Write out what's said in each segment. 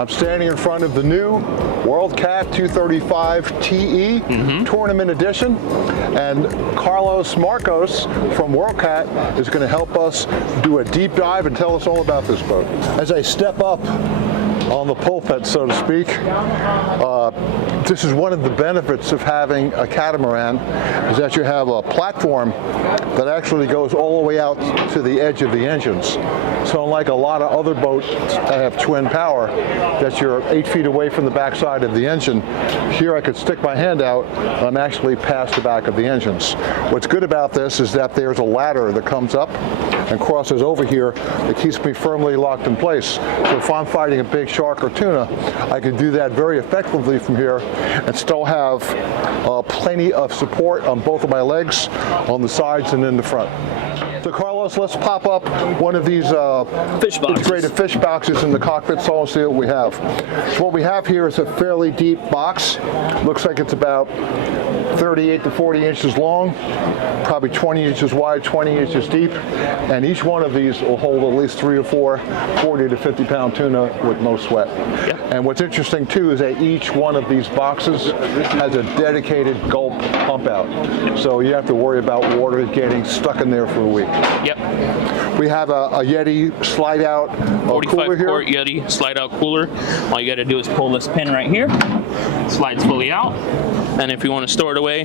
I'm standing in front of the new World Cat 235 TE Tournament Edition, and Carlos Marcos from World Cat is going to help us do a deep dive and tell us all about this boat. As I step up on the pulpit, so to speak, this is one of the benefits of having a catamaran, is that you have a platform that actually goes all the way out to the edge of the engines. So unlike a lot of other boats that have twin power, that you're 8 feet away from the backside of the engine, here I could stick my hand out and I'm actually past the back of the engines. What's good about this is that there's a ladder that comes up and crosses over here that keeps me firmly locked in place. So if I'm fighting a big shark or tuna, I can do that very effectively from here and still have plenty of support on both of my legs, on the sides and in the front. So Carlos, let's pop up one of these integrated fish boxes in the cockpit so I'll see what we have. So what we have here is a fairly deep box. Looks like it's about 38 to 40 inches long, probably 20 inches wide, 20 inches deep, and each one of these will hold at least 3 or 4 40 to 50 pound tuna with no sweat. Yep. And what's interesting too is that each one of these boxes has a dedicated gulp pump out. So you have to worry about water getting stuck in there for a week. Yep. We have a Yeti slide out cooler here. 45-quart Yeti slide out cooler. All you got to do is pull this pin right here. Slides fully out. And if you want to store it away,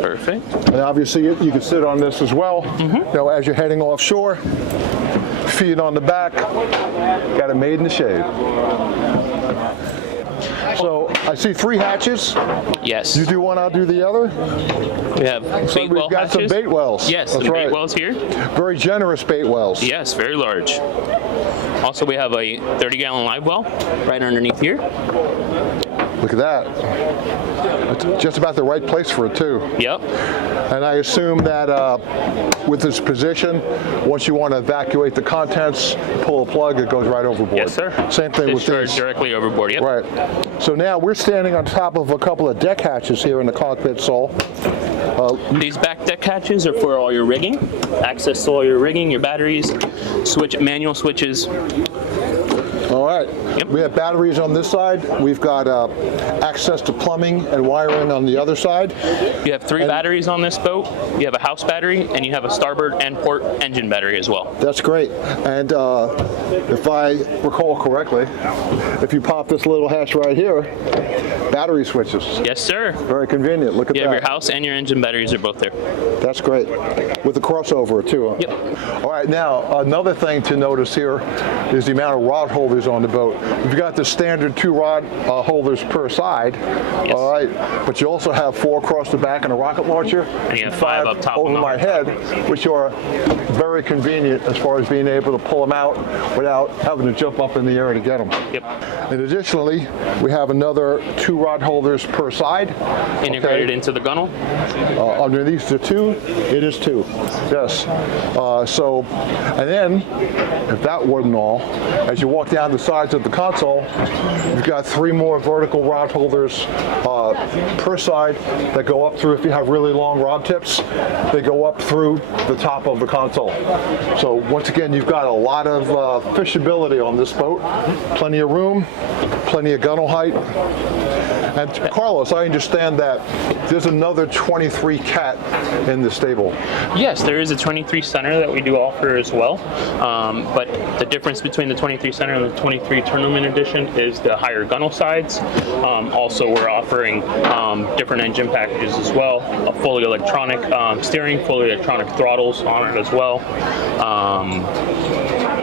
perfect. And obviously you can sit on this as well. You know, as you're heading offshore, feet on the back, got it made in the shade. So I see 3 hatches. Yes. You do one, I'll do the other. We have bait well we've got hatches. some bait wells. Yes, that's some right. bait wells here. Very generous bait wells. Yes, very large. Also, we have a 30-gallon live well right underneath here. Look at that. It's just about the right place for it too. Yep. And I assume that with this position, once you want to evacuate the contents, pull a plug, it goes right overboard. Yes, sir. Same thing with these. Directly overboard, yep. Right. So now we're standing on top of a couple of deck hatches here in the cockpit, Sol. These back deck hatches are for all your rigging, access to all your rigging, your batteries, manual switches. All right. Yep. We have batteries on this side. We've got access to plumbing and wiring on the other side. You have 3 batteries on this boat. You have a house battery, and you have a starboard and port engine battery as well. That's great. And if I recall correctly, if you pop this little hatch right here, battery switches. Yes, sir. Very convenient. Look at that. You have your house and your engine batteries are both there. That's great. With the crossover too. Yep. All right, now another thing to notice here is the amount of rod holders on the boat. You've got the standard 2 rod holders per side. Yes. All right, but you also have 4 across the back and a rocket launcher. And you have 5 up top over my head, which are very convenient as far as being able to pull them out without having to jump up in the air to get them. Yep. And additionally, we have another 2 rod holders per side. Integrated into the gunnel. Underneath the 2, it is 2. Yes. And then, if that wasn't all, as you walk down the sides of the console, you've got 3 more vertical rod holders per side that go up through, if you have really long rod tips, they go up through the top of the console. So once again, you've got a lot of fishability on this boat. Plenty of room, plenty of gunnel height. And Carlos, I understand that there's another 23 cat in the stable. Yes, there is a 23 center that we do offer as well. But the difference between the 23 center and the 23 tournament edition is the higher gunnel sides. Also, we're offering different engine packages as well. A fully electronic steering, fully electronic throttles on it as well.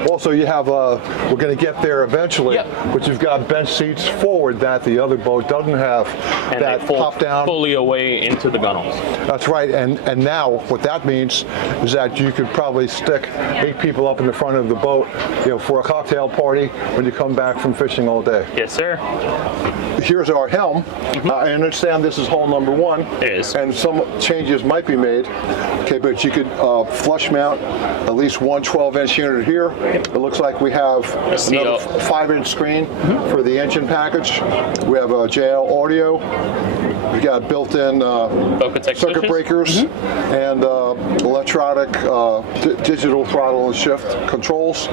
Also, you have, we're going to get there eventually, but you've got bench seats forward that the other boat doesn't have. And that they fold pop down fully away into the gunnels. That's right, and now what that means is that you could probably stick 8 people up in the front of the boat, for a cocktail party when you come back from fishing all day. Yes, sir. Here's our helm. I understand this is hull number 1. It is. And some changes might be made. Okay, but you could flush mount at least one 12-inch unit here. It looks like we have another 5-inch screen for the engine package. We have a JL audio. You've got built-in circuit switches. breakers and electronic digital throttle and shift controls,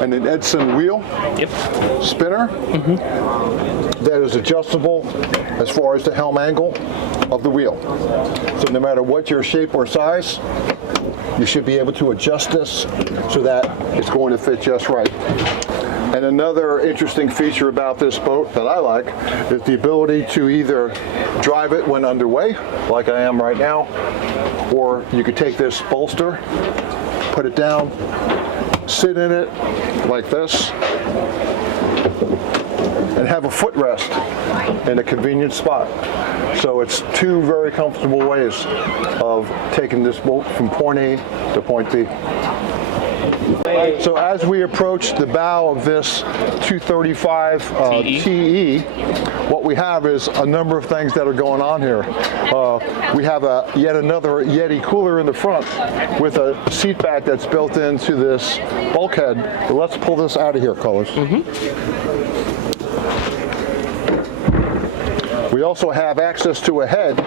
and an Edson wheel spinner that is adjustable as far as the helm angle of the wheel. So no matter what your shape or size, you should be able to adjust this so that it's going to fit just right. And another interesting feature about this boat that I like is the ability to either drive it when underway, like I am right now, or you could take this bolster, put it down, sit in it like this, and have a footrest in a convenient spot. So it's two very comfortable ways of taking this boat from point A to point B. So as we approach the bow of this 235 TE, what we have is a number of things that are going on here. We have yet another Yeti cooler in the front with a seat back that's built into this bulkhead. But let's pull this out of here, Carlos. We also have access to a head.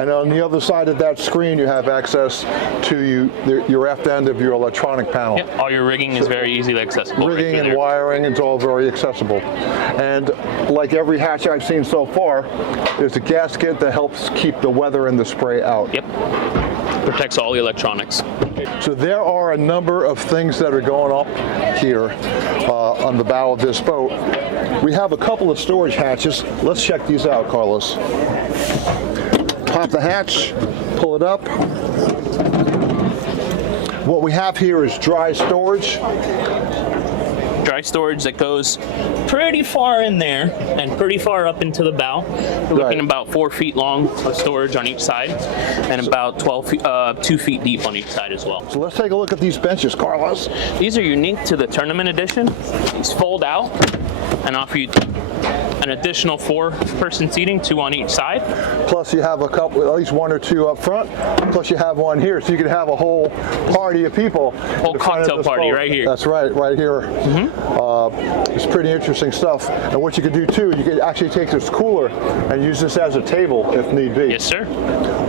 And on the other side of that screen, you have access to your aft end of your electronic panel. Yep, all your rigging is very easily accessible. Rigging and wiring, it's all very accessible. And like every hatch I've seen so far, there's a gasket that helps keep the weather and the spray out. Yep, protects all the electronics. So there are a number of things that are going up here on the bow of this boat. We have a couple of storage hatches. Let's check these out, Carlos. Pop the hatch, pull it up. What we have here is dry storage. Dry storage that goes pretty far in there and pretty far up into the bow. We're looking about 4 feet long of storage on each side and about 2 feet deep on each side as well. So let's take a look at these benches, Carlos. These are unique to the tournament edition. These fold out and offer you an additional 4-person seating, 2 on each side. Plus you have a couple, at least 1 or 2 up front. Plus you have one here, so you can have a whole party of people. Whole cocktail party right here. That's right here. It's pretty interesting stuff. And what you can do too, you can actually take this cooler and use this as a table if need be. Yes, sir.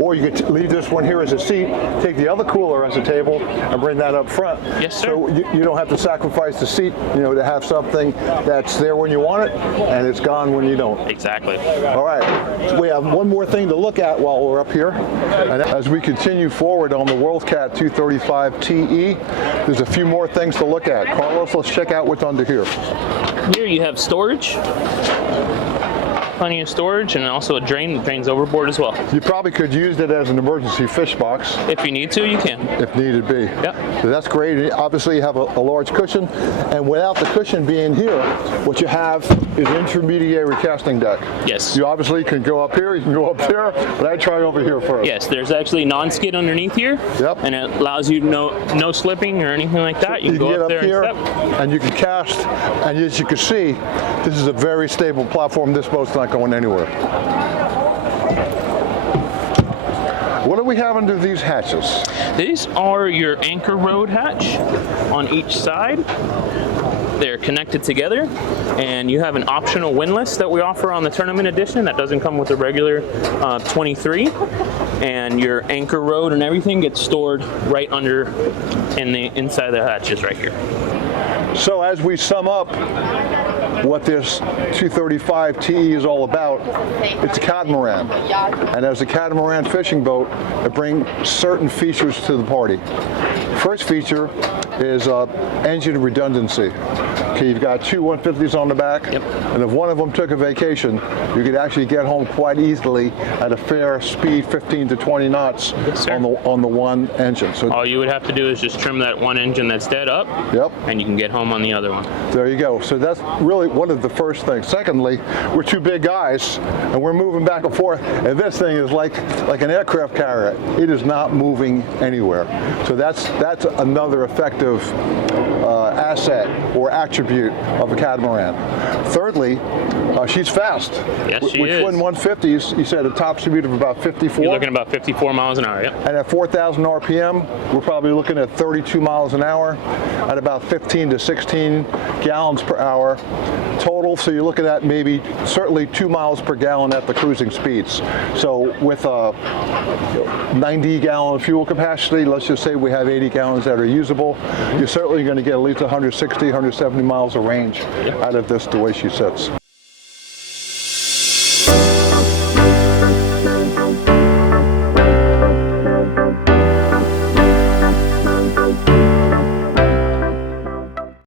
Or you could leave this one here as a seat, take the other cooler as a table, and bring that up front. Yes, sir. So you don't have to sacrifice the seat, to have something that's there when you want it, and it's gone when you don't. Exactly. All right. So we have one more thing to look at while we're up here. And as we continue forward on the WorldCat 235 TE, there's a few more things to look at. Carlos, let's check out what's under here. Here you have storage. Plenty of storage, and also a drain that drains overboard as well. You probably could use it as an emergency fish box. If you need to, you can. If needed be. Yep. So that's great. Obviously you have a large cushion, and without the cushion being here, what you have is an intermediary casting deck. Yes. You obviously can go up here, you can go up there, but I'd try over here first. Yes, there's actually non-skid underneath here. Yep. And it allows you no slipping or anything like that. You can go get up there here and step. and you can cast, and as you can see, this is a very stable platform. This boat's not going anywhere. What do we have under these hatches? These are your anchor road hatch on each side. They're connected together, and you have an optional windlass that we offer on the tournament edition that doesn't come with the regular 23. And your anchor road and everything gets stored right under in the inside of the hatches right here. So as we sum up what this 235 TE is all about, it's a catamaran. And as a catamaran fishing boat, it brings certain features to the party. First feature is engine redundancy. Okay, you've got 2 150s on the back, and if one of them took a vacation, you could actually get home quite easily at a fair speed, 15 to 20 knots on the one engine. So all you would have to do is just trim that one engine that's dead up, and you can get home on the other one. There you go. So that's really one of the first things. Secondly, we're 2 big guys, and we're moving back and forth, and this thing is like an aircraft carrier. It is not moving anywhere. So that's another effective asset or attribute of a catamaran. Thirdly, she's fast. Yes, she is. With twin 150s, you said a top speed of about 54. You're looking at about 54 miles an hour, And at 4,000 RPM, we're probably looking at 32 miles an hour at about 15 to 16 gallons per hour. Total total, so you're looking at maybe certainly 2 miles per gallon at the cruising speeds. So with a 90-gallon fuel capacity, let's just say we have 80 gallons that are usable, you're certainly going to get at least 160, 170 miles of range out of this the way she sits.